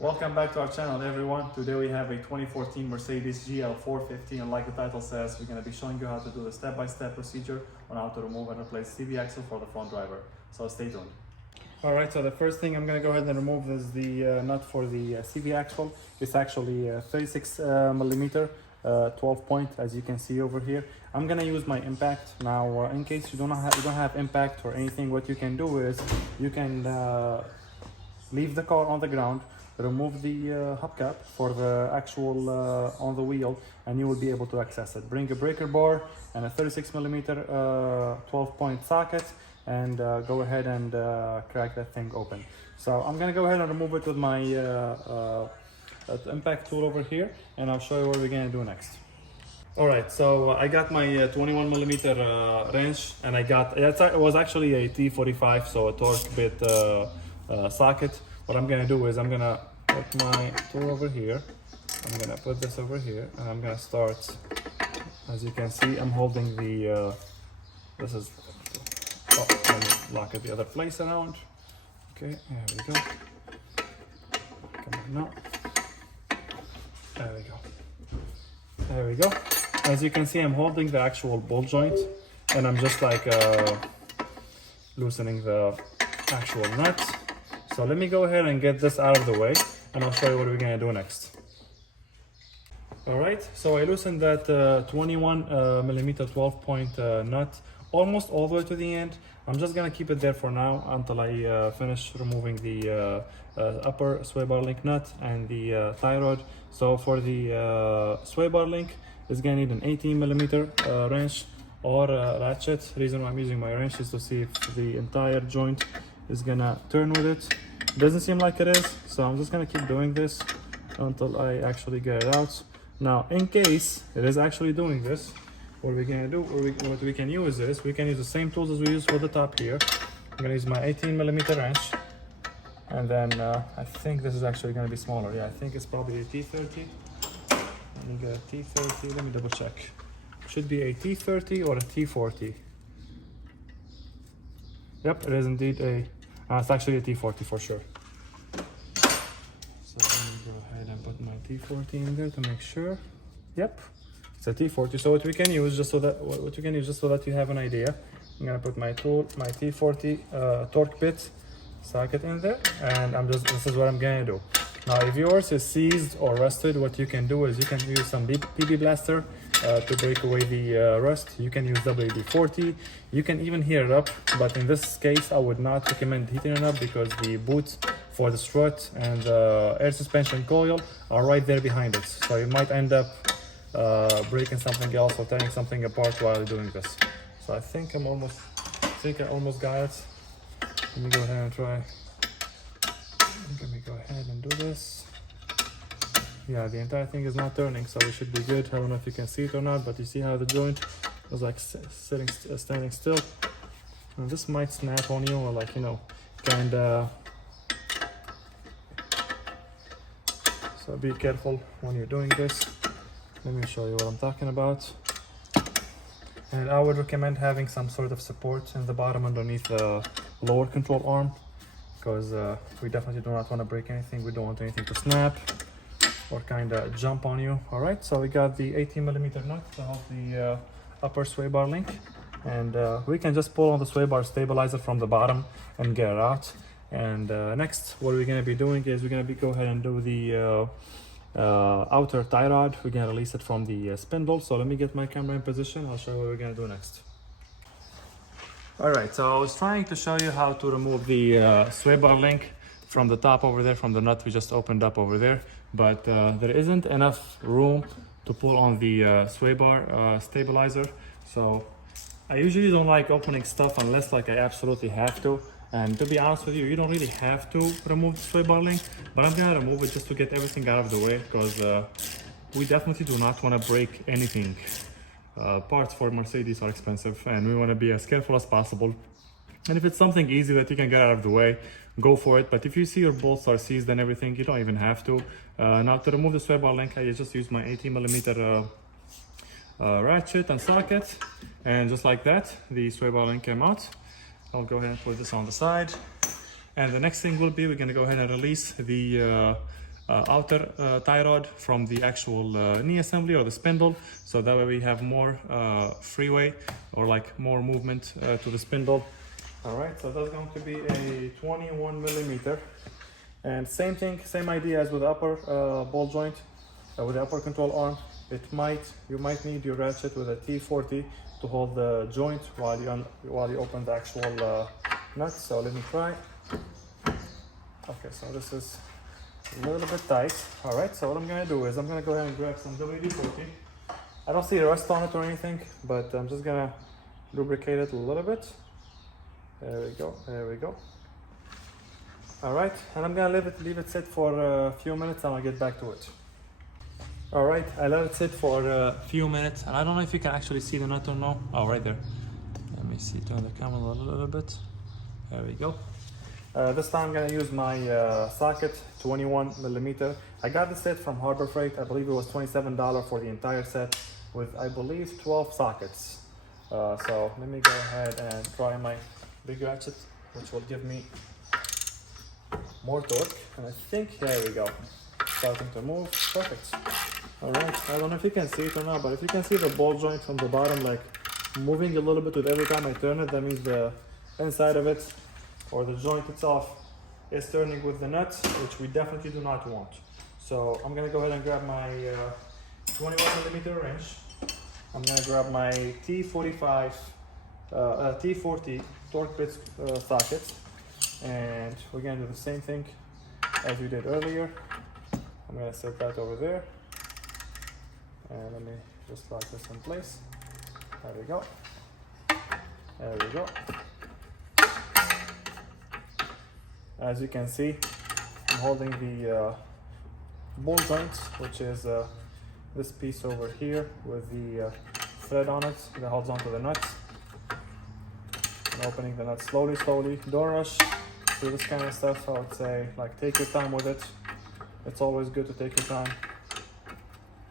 Welcome back to our channel, everyone. Today we have a 2014 Mercedes GL450, and like the title says, we're going to be showing you how to do the step-by-step procedure on how to remove and replace CV axle for the front driver. So stay tuned. All right, so the first thing I'm going to go ahead and remove is the nut for the CV axle. It's actually 36 millimeter 12 point, as you can see over here. I'm going to use my impact. Now, in case you don't have impact or anything, what you can do is you can leave the car on the ground, remove the hubcap for the actual on the wheel, and you will be able to access it. Bring a breaker bar and a 36 millimeter 12 point socket, and go ahead and crack that thing open. So I'm gonna go ahead and remove it with my impact tool over here, and I'll show you what we're gonna do next. All right, so I got my 21 millimeter wrench, and it was actually a T45, so a torque bit socket. What I'm gonna do is I'm gonna put my tool over here. I'm gonna put this over here, and I'm gonna start. As you can see, I'm holding the. This is. Oh, let me lock it the other place around. Okay, there we go. Come on now. There we go. There we go. As you can see, I'm holding the actual ball joint, and I'm just like loosening the actual nut. So let me go ahead and get this out of the way, and I'll show you what we're gonna do next. All right, so I loosened that 21 millimeter 12 point nut almost all the way to the end. I'm just gonna keep it there for now until I finish removing the upper sway bar link nut and the tie rod. So for the sway bar link, it's gonna need an 18 millimeter wrench or ratchet. The reason why I'm using my wrench is to see if the entire joint is gonna turn with it. Doesn't seem like it is, so I'm just gonna keep doing this until I actually get it out. Now, in case it is actually doing this, what we're gonna do, what we can use is, we can use the same tools as we use for the top here. I'm gonna use my 18 millimeter wrench, and then I think this is actually gonna be smaller. Yeah, I think it's probably a T30. Let me get a T30, let me double check. Should be a T30 or a T40. Yep, it is indeed it's actually a T40 for sure. So let me go ahead and put my T40 in there to make sure. Yep, it's a T40. So what we can use, just so that you have an idea, I'm gonna put my tool, my T40 torque bit socket in there, and this is what I'm gonna do. Now, if yours is seized or rusted, what you can do is you can use some PB Blaster to break away the rust. You can use WD-40. You can even heat it up, but in this case, I would not recommend heating it up because the boot for the strut and the air suspension coil are right there behind it. So you might end up breaking something else or tearing something apart while doing this. So I think I almost got it. Let me go ahead and try. Let me go ahead and do this. Yeah, the entire thing is not turning, so we should be good. I don't know if you can see it or not, but you see how the joint was like standing still. And this might snap on you, or like, you know, kinda. So be careful when you're doing this. Let me show you what I'm talking about. And I would recommend having some sort of support in the bottom underneath the lower control arm, because we definitely do not want to break anything. We don't want anything to snap or kind of jump on you. All right, so we got the 18 millimeter nut to hold the upper sway bar link, and we can just pull on the sway bar stabilizer from the bottom and get it out. And next, what we're going to be doing is we're going to go ahead and do the outer tie rod. We're going to release it from the spindle. So let me get my camera in position. I'll show you what we're going to do next. All right, so I was trying to show you how to remove the sway bar link from the top over there, from the nut we just opened up over there, but there isn't enough room to pull on the sway bar stabilizer. So I usually don't like opening stuff unless like I absolutely have to. And to be honest with you, you don't really have to remove the sway bar link, but I'm gonna remove it just to get everything out of the way, because we definitely do not want to break anything. Parts for Mercedes are expensive, and we want to be as careful as possible. And if it's something easy that you can get out of the way, go for it. But if you see your bolts are seized and everything, you don't even have to. Now, to remove the sway bar link, I just use my 18 millimeter ratchet and socket, and just like that, the sway bar link came out. I'll go ahead and put this on the side. And the next thing will be, we're going to go ahead and release the outer tie rod from the actual knee assembly or the spindle, so that way we have more freeway or like more movement to the spindle. All right, so that's going to be a 21 millimeter, and same thing, same idea as with the upper ball joint. With the upper control arm, you might need your ratchet with a T40 to hold the joint while you open the actual nut. So let me try. Okay, so this is a little bit tight. All right, so what I'm gonna do is I'm gonna go ahead and grab some WD-40. I don't see a rust on it or anything, but I'm just gonna lubricate it a little bit. There we go, there we go. All right, and I'm gonna leave it sit for a few minutes and I'll get back to it. All right, I let it sit for a few minutes, and I don't know if you can actually see the nut or no. Oh, right there. Let me see, turn the camera a little bit. There we go. This time I'm gonna use my socket, 21 millimeter. I got this set from Harbor Freight. I believe it was $27 for the entire set with, I believe, 12 sockets. So let me go ahead and try my big ratchet, which will give me more torque. And I think, there we go. Starting to move, perfect. All right, I don't know if you can see it or not, but if you can see the ball joint from the bottom, like moving a little bit with every time I turn it, that means the inside of it or the joint itself is turning with the nut, which we definitely do not want. So I'm gonna go ahead and grab my 21 millimeter wrench. I'm gonna grab my T40 torque bits socket, and we're gonna do the same thing as we did earlier. I'm gonna set that over there, and let me just lock this in place. There we go. There we go. As you can see, I'm holding the ball joint, which is this piece over here with the thread on it that holds onto the nut. I'm opening the nut slowly, slowly. Don't rush through this kind of stuff. I would say, like, take your time with it. It's always good to take your time.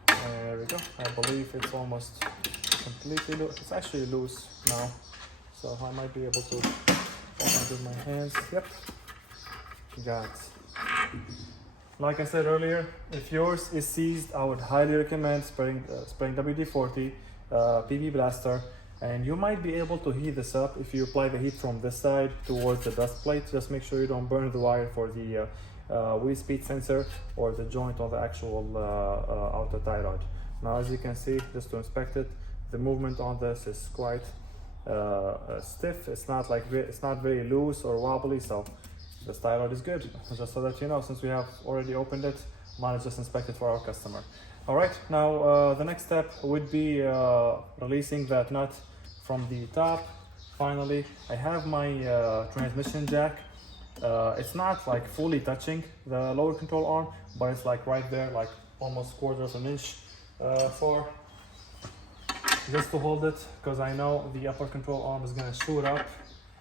And there we go. I believe it's almost completely loose. It's actually loose now, so I might be able to open it with my hands. Yep. Got it. Like I said earlier, if yours is seized, I would highly recommend spraying WD-40 PB Blaster, and you might be able to heat this up if you apply the heat from this side towards the dust plate. Just make sure you don't burn the wire for the wheel speed sensor or the joint on the actual outer tie rod. Now, as you can see, just to inspect it, the movement on this is quite stiff. It's not very loose or wobbly, so this tie rod is good. Just so that you know, since we have already opened it, might as just inspect it for our customer. All right, now the next step would be releasing that nut from the top. Finally, I have my transmission jack. It's not like fully touching the lower control arm, but it's like right there, like almost quarter of an inch far, just to hold it, because I know the upper control arm is gonna shoot up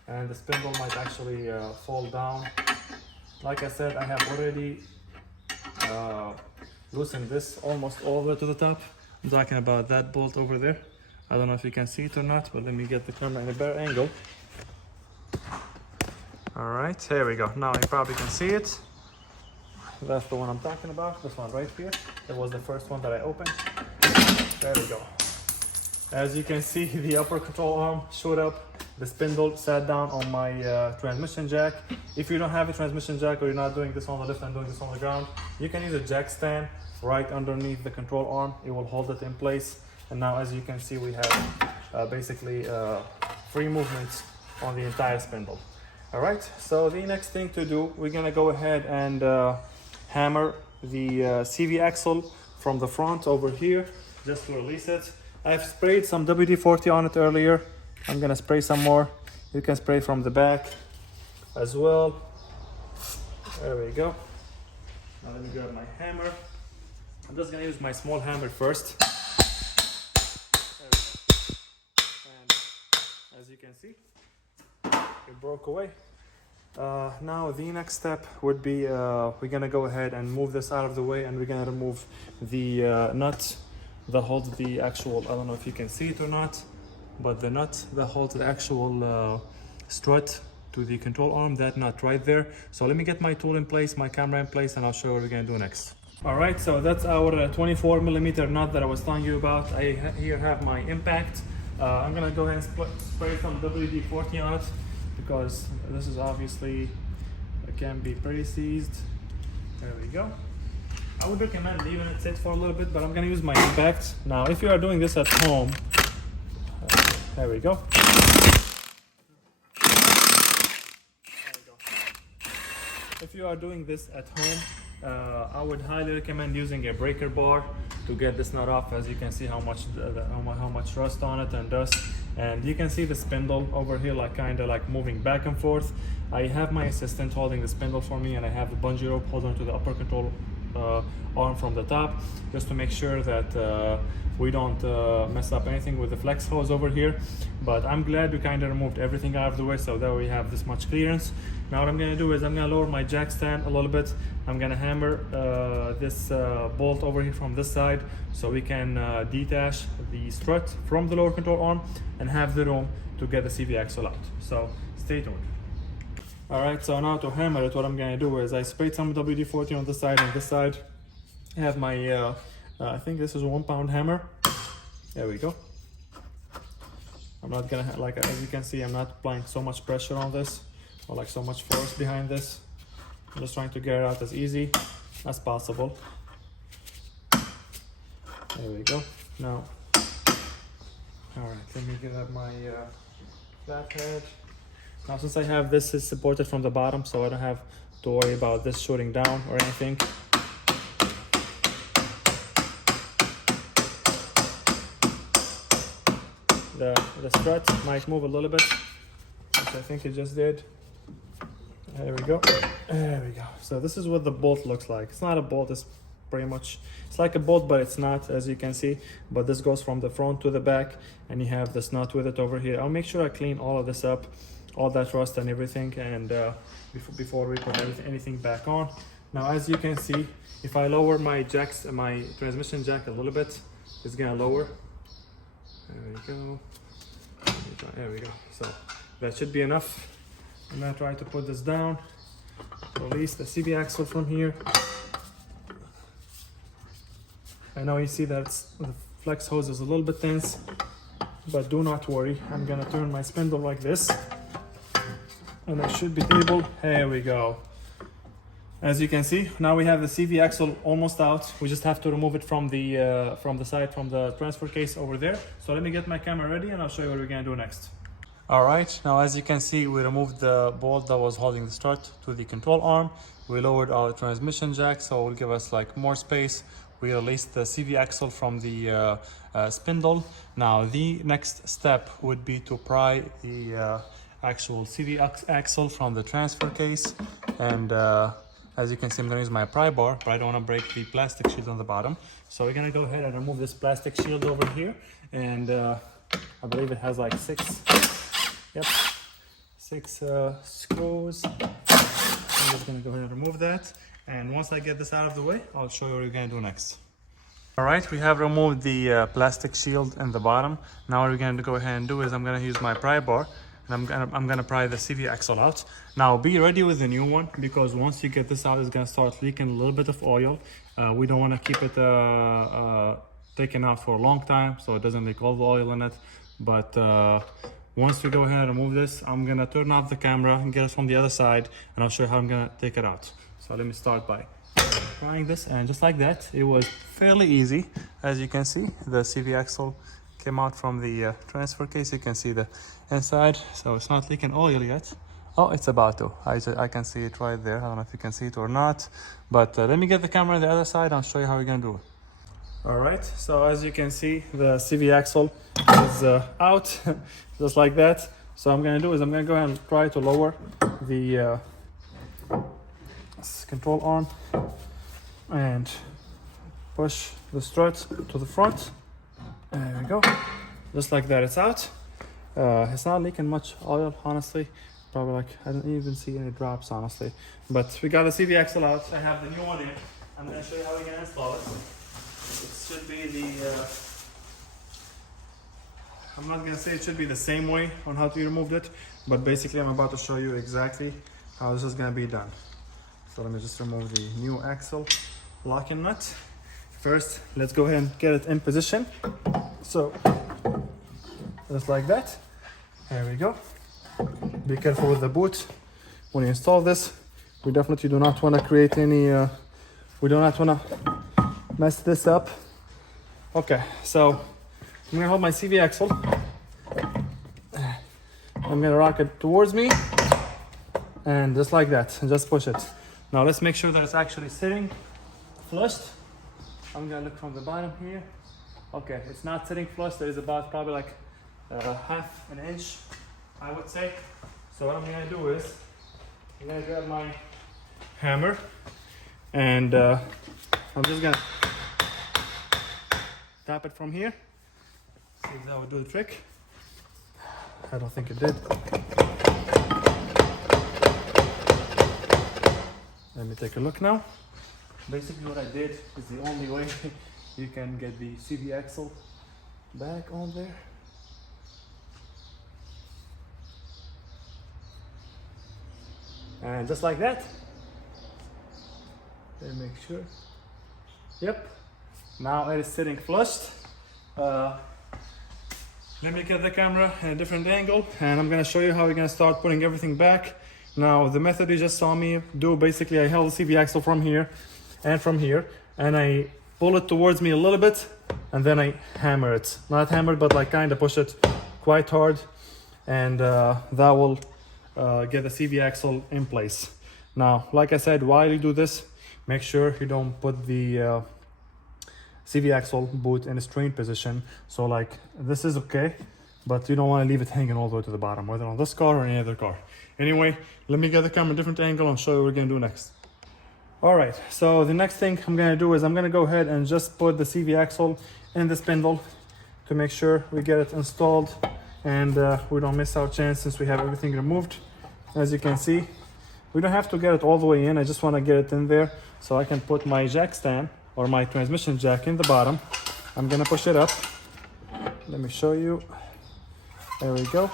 and the spindle might actually fall down. Like I said, I have already loosened this almost all the way to the top. I'm talking about that bolt over there. I don't know if you can see it or not, but let me get the camera in a better angle. All right, here we go. Now you probably can see it. That's the one I'm talking about, this one right here. It was the first one that I opened. There we go. As you can see, the upper control arm showed up. The spindle sat down on my transmission jack. If you don't have a transmission jack, or you're not doing this on the lift and doing this on the ground, you can use a jack stand right underneath the control arm. It will hold it in place. And now, as you can see, we have basically free movements on the entire spindle. All right, so the next thing to do, we're gonna go ahead and hammer the CV axle from the front over here, just to release it. I've sprayed some WD-40 on it earlier. I'm gonna spray some more. You can spray from the back as well. There we go. Now let me grab my hammer. I'm just gonna use my small hammer first. There we go. And as you can see, it broke away. Now the next step would be we're gonna go ahead and move this out of the way, and we're gonna remove the nut that holds the actual, I don't know if you can see it or not, but the nut that holds the actual strut to the control arm, that nut right there. So let me get my tool in place, my camera in place, and I'll show you what we're gonna do next. All right, so that's our 24mm nut that I was telling you about. Here have my impact. I'm gonna go ahead and spray some WD-40 on it because this is obviously, it can be pretty seized. There we go. I would recommend leaving it sit for a little bit, but I'm gonna use my impact. Now, if you are doing this at home, there we go. If you are doing this at home, I would highly recommend using a breaker bar to get this nut off. As you can see how much rust on it and dust, and you can see the spindle over here like kind of like moving back and forth. I have my assistant holding the spindle for me, and I have the bungee rope hold on to the upper control arm from the top, just to make sure that we don't mess up anything with the flex hose over here. But I'm glad we kind of removed everything out of the way so that we have this much clearance. Now what I'm going to do is I'm going to lower my jack stand a little bit. I'm going to hammer this bolt over here from this side so we can detach the strut from the lower control arm and have the room to get the CV axle out. So stay tuned. Alright, so now to hammer it, what I'm going to do is I sprayed some WD-40 on this side and this side. I have my, I think this is a 1 pound hammer. There we go. I'm not gonna, like as you can see, I'm not applying so much pressure on this or like so much force behind this. I'm just trying to get it out as easy as possible. There we go. Now, alright, let me get up my flathead. Now, since I have this is supported from the bottom, so I don't have to worry about this shooting down or anything. The strut might move a little bit, which I think it just did. There we go. There we go. So this is what the bolt looks like. It's not a bolt, it's pretty much, it's like a bolt, but it's not, as you can see. But this goes from the front to the back, and you have this nut with it over here. I'll make sure I clean all of this up, all that rust and everything, and before we put anything back on. Now, as you can see, if I lower my transmission jack a little bit, it's gonna lower. There we go. There we go. So that should be enough. I'm gonna try to put this down, release the CV axle from here. I know you see that the flex hose is a little bit tense, but do not worry. I'm gonna turn my spindle like this, and I should be able, here we go. As you can see, now we have the CV axle almost out. We just have to remove it from the side, from the transfer case over there. So let me get my camera ready and I'll show you what we're gonna do next. All right, now as you can see, we removed the bolt that was holding the strut to the control arm. We lowered our transmission jack, so it will give us like more space. We released the CV axle from the spindle. Now the next step would be to pry the actual CV axle from the transfer case, and as you can see, I'm going to use my pry bar, but I don't want to break the plastic shield on the bottom. So we're going to go ahead and remove this plastic shield over here, and I believe it has like six screws. I'm just going to go ahead and remove that, and once I get this out of the way, I'll show you what we're going to do next. All right, we have removed the plastic shield in the bottom. Now what we're going to go ahead and do is I'm going to use my pry bar, and I'm gonna pry the CV axle out. Now be ready with the new one, because once you get this out, it's gonna start leaking a little bit of oil. We don't want to keep it taken out for a long time so it doesn't leak all the oil in it. But once we go ahead and remove this, I'm gonna turn off the camera and get us from the other side, and I'll show you how I'm gonna take it out. So let me start by prying this, and just like that, it was fairly easy. As you can see, the CV axle came out from the transfer case. You can see the inside, so it's not leaking oil yet. Oh, it's about to. I can see it right there. I don't know if you can see it or not, but let me get the camera on the other side. I'll show you how we're gonna do it. All right, so as you can see, the CV axle is out just like that. So I'm gonna do is I'm gonna go ahead and try to lower the control arm and push the strut to the front. There we go, just like that. It's out. It's not leaking much oil, honestly. Probably like, I don't even see any drops, honestly. But we got the CV axle out. I have the new one in. I'm gonna show you how we're gonna install it. It should be the I'm not gonna say it should be the same way on how to remove it, but basically I'm about to show you exactly how this is gonna be done. So let me just remove the new axle locking nut. First, let's go ahead and get it in position. So, just like that. There we go. Be careful with the boot when you install this. We definitely do not want to create any, we do not want to mess this up. Okay, so I'm gonna hold my CV axle. I'm gonna rock it towards me and just like that, and just push it. Now let's make sure that it's actually sitting flushed. I'm gonna look from the bottom here. Okay, it's not sitting flush. There is about probably like half an inch, I would say. So what I'm gonna do is I'm gonna grab my hammer and I'm just gonna tap it from here. See if that would do the trick. I don't think it did. Let me take a look now. Basically what I did is the only way you can get the CV axle back on there. And just like that. Let me make sure. Yep. Now it is sitting flushed. Let me get the camera at a different angle and I'm gonna show you how we're gonna start putting everything back. Now the method you just saw me do, basically I held the CV axle from here and from here and I pull it towards me a little bit and then I hammer it. Not hammer but like kind of push it quite hard and that will get the CV axle in place. Now like I said, while you do this, make sure you don't put the CV axle boot in a strained position. So like this is okay, but you don't want to leave it hanging all the way to the bottom, whether on this car or any other car. Anyway, let me get the camera a different angle and show you what we're gonna do next. All right, so the next thing I'm gonna do is I'm gonna go ahead and just put the CV axle in the spindle to make sure we get it installed and we don't miss our chance since we have everything removed. As you can see, we don't have to get it all the way in. I just want to get it in there so I can put my jack stand or my transmission jack in the bottom. I'm gonna push it up. Let me show you. There we go.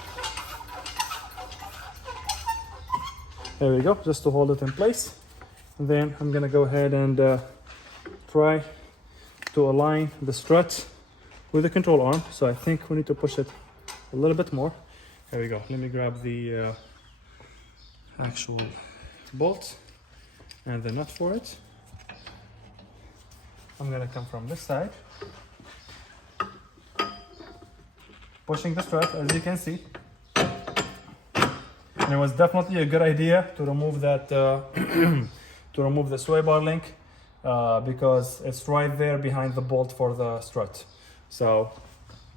There we go, just to hold it in place. And then I'm gonna go ahead and try to align the strut with the control arm. So I think we need to push it a little bit more. There we go. Let me grab the actual bolt and the nut for it. I'm gonna come from this side, pushing the strut, as you can see. And it was definitely a good idea to remove that, to remove the sway bar link because it's right there behind the bolt for the strut. So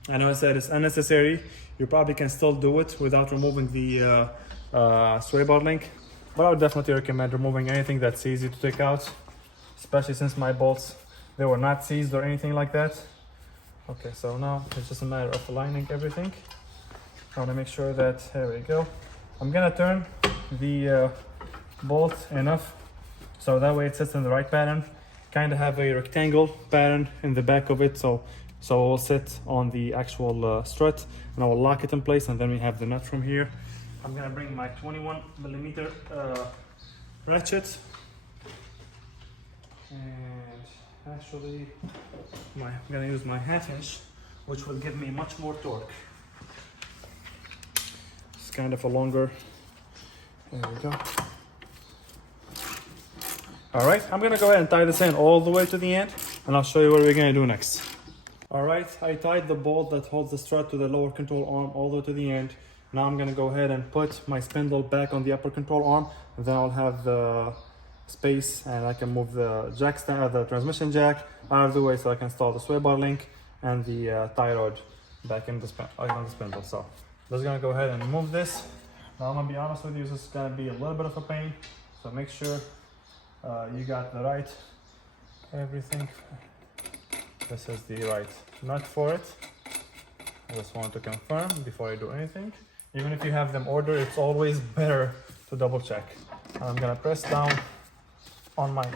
I know I said it's unnecessary. You probably can still do it without removing the sway bar link, but I would definitely recommend removing anything that's easy to take out, especially since my bolts, they were not seized or anything like that. Okay, so now it's just a matter of aligning everything. I want to make sure that, there we go. I'm gonna turn the bolt enough so that way it sits in the right pattern. Kind of have a rectangle pattern in the back of it, so it will sit on the actual strut, and I will lock it in place, and then we have the nut from here. I'm gonna bring my 21mm ratchet, and actually I'm gonna use my 1/2 inch, which will give me much more torque. It's kind of a longer, there we go. All right, I'm gonna go ahead and tie this in all the way to the end, and I'll show you what we're gonna do next. All right, I tied the bolt that holds the strut to the lower control arm all the way to the end. Now I'm gonna go ahead and put my spindle back on the upper control arm, and then I'll have the space and I can move the jack stand, the transmission jack out of the way so I can install the sway bar link and the tie rod back in the spindle. So I'm just gonna go ahead and move this. Now I'm gonna be honest with you, this is gonna be a little bit of a pain, so make sure you got the right everything. This is the right nut for it. I just want to confirm before I do anything. Even if you have them ordered, it's always better to double check. I'm gonna press down on my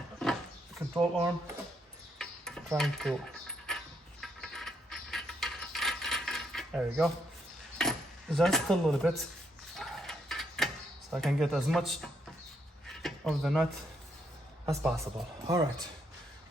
control arm, trying to There we go. Just a little bit, so I can get as much of the nut as possible. All right,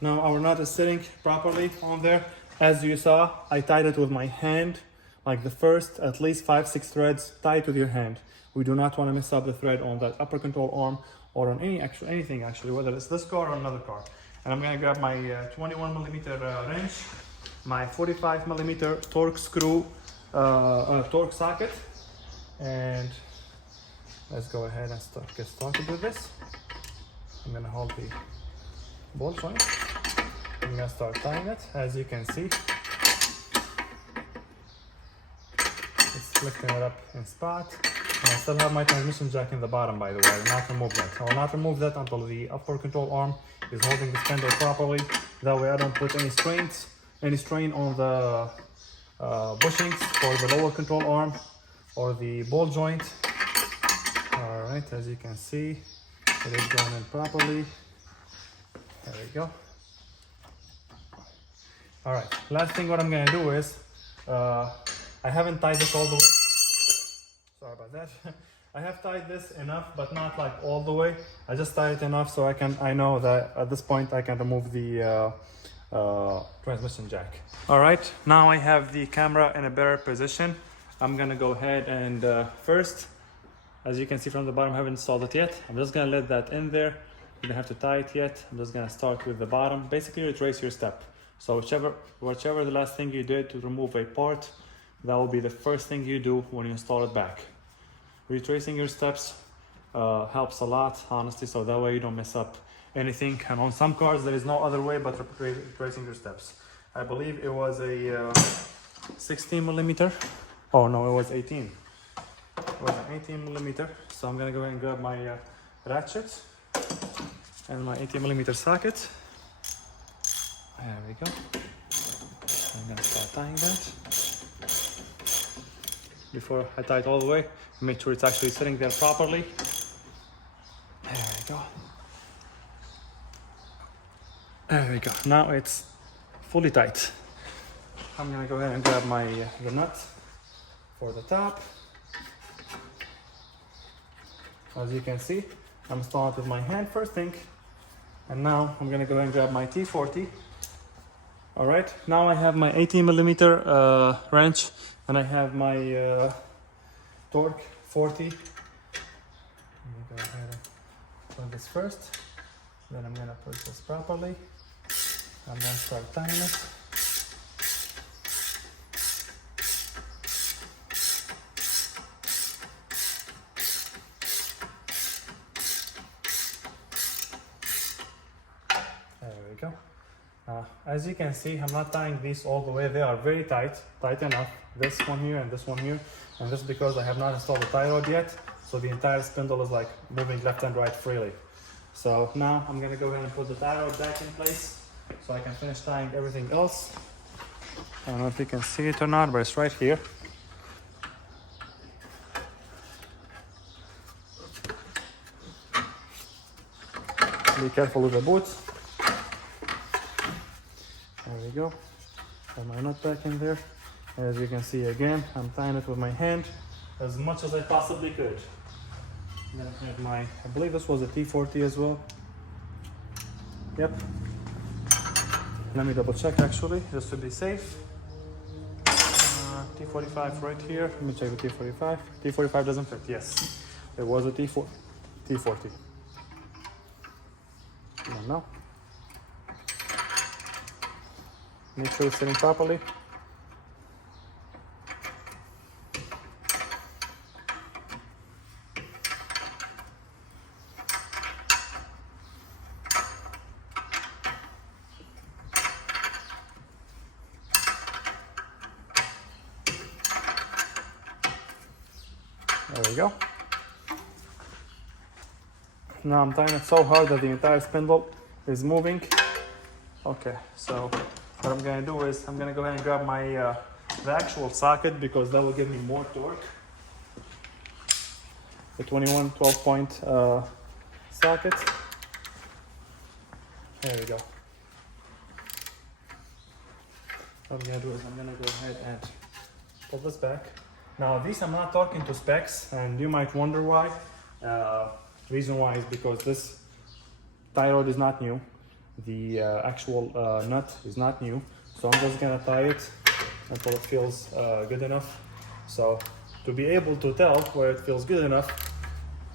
now our nut is sitting properly on there. As you saw, I tied it with my hand, like the first at least 5-6 threads. Tie it with your hand. We do not want to mess up the thread on that upper control arm or on anything actually, whether it's this car or another car. And I'm gonna grab my 21mm wrench, my 45mm torque screw, torque socket, and let's go ahead and get started with this. I'm gonna hold the ball joint. I'm gonna start tying it. As you can see, it's lifting it up in spot. And I still have my transmission jack in the bottom, by the way. I will not remove that. I will not remove that until the upper control arm is holding the spindle properly. That way I don't put any strain on the bushings for the lower control arm or the ball joint. All right, as you can see, it is going in properly. There we go. All right, last thing what I'm gonna do is, I haven't tied this all the way. Sorry about that. I have tied this enough, but not like all the way. I just tied it enough so I know that at this point I can remove the transmission jack. All right, now I have the camera in a better position. I'm gonna go ahead and first, as you can see from the bottom, I haven't installed it yet. I'm just gonna let that in there. You don't have to tie it yet. I'm just gonna start with the bottom. Basically retrace your step. So whichever the last thing you did to remove a part, that will be the first thing you do when you install it back. Retracing your steps helps a lot, honestly, so that way you don't mess up anything. And on some cars, there is no other way but retracing your steps. I believe it was a 16mm. Oh no, it was 18. It was an 18mm. So I'm gonna go ahead and grab my ratchet and my 18mm socket. There we go. I'm gonna start tying that. Before I tie it all the way, make sure it's actually sitting there properly. There we go. There we go. Now it's fully tight. I'm gonna go ahead and grab my the nut for the top. As you can see, I'm starting with my hand first thing, and now I'm gonna go ahead and grab my T40. All right, now I have my 18mm wrench, and I have my torque 40. Let me go ahead and put this first. Then I'm gonna put this properly. I'm gonna start tying it. There we go. As you can see, I'm not tying these all the way. They are very tight enough. This one here and this one here. And this is because I have not installed the tie rod yet. So the entire spindle is like moving left and right freely. So now I'm gonna go ahead and put the tie rod back in place so I can finish tying everything else. I don't know if you can see it or not, but it's right here. Be careful with the boots. There we go. Got my nut back in there. As you can see again, I'm tying it with my hand as much as I possibly could. Then I have my, I believe this was a T40 as well. Yep. Let me double check actually, just to be safe. T45 right here. Let me check the T45. T45 doesn't fit, yes. It was a T40. I don't know. Make sure it's sitting properly. There we go. Now I'm tying it so hard that the entire spindle is moving. Okay, so what I'm gonna do is I'm gonna go ahead and grab my the actual socket, because that will give me more torque. The 21 12-point socket. There we go. What I'm gonna do is I'm gonna go ahead and pull this back. Now these I'm not talking to specs, and you might wonder why. Reason why is because this tie rod is not new. The actual nut is not new. So I'm just gonna tie it until it feels good enough. So to be able to tell where it feels good enough,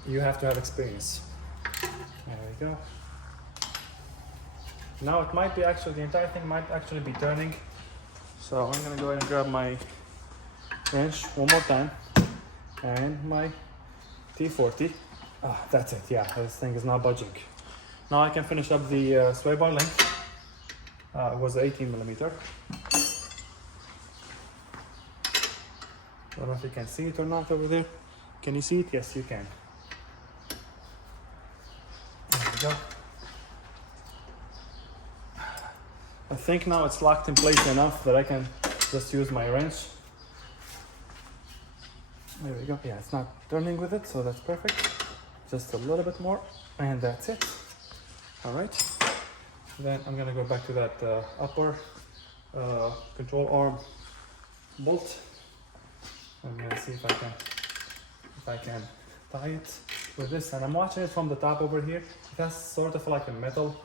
you have to have experience. There we go. Now it might be actually, the entire thing might actually be turning. So I'm gonna go ahead and grab my wrench one more time and my T40. That's it, yeah, this thing is not budging. Now I can finish up the sway bar link. It was 18 millimeter. I don't know if you can see it or not over there. Can you see it? Yes, you can. There we go. I think now it's locked in place enough that I can just use my wrench. There we go. Yeah, it's not turning with it, so that's perfect. Just a little bit more, and that's it. All right. Then I'm gonna go back to that upper control arm bolt. I'm gonna see if I can tie it with this. And I'm watching it from the top over here. It has sort of like a metal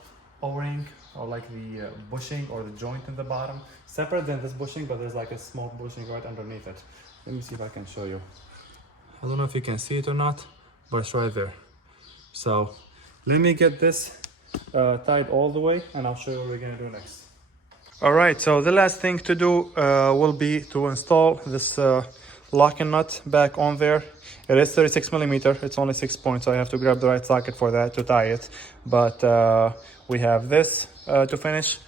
O-ring, or like the bushing or the joint in the bottom, separate than this bushing, but there's like a small bushing right underneath it. Let me see if I can show you. I don't know if you can see it or not, but it's right there. So let me get this tied all the way, and I'll show you what we're gonna do next. All right, so the last thing to do will be to install this locking nut back on there. It is 36 millimeter. It's only 6 points, so I have to grab the right socket for that to tie it. But we have this to finish.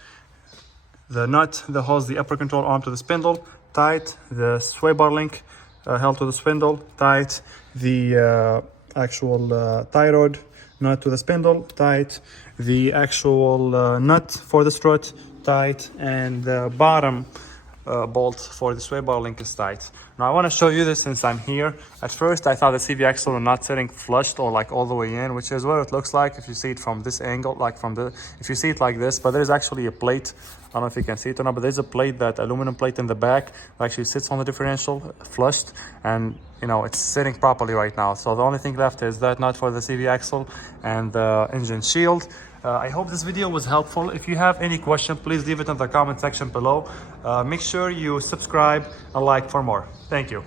The nut that holds the upper control arm to the spindle, tight. The sway bar link held to the spindle, tight. The actual tie rod nut to the spindle, tight. The actual nut for the strut, tight. And the bottom bolt for the sway bar link is tight. Now I want to show you this since I'm here. At first I thought the CV axle was not sitting flushed or like all the way in, which is what it looks like if you see it from this angle, like if you see it like this. But there's actually a plate, I don't know if you can see it or not, but there's a plate, that aluminum plate in the back that actually sits on the differential flushed, and you know it's sitting properly right now. So the only thing left is that nut for the CV axle and the engine shield. I hope this video was helpful. If you have any question, please leave it in the comment section below. Make sure you subscribe and like for more. Thank you.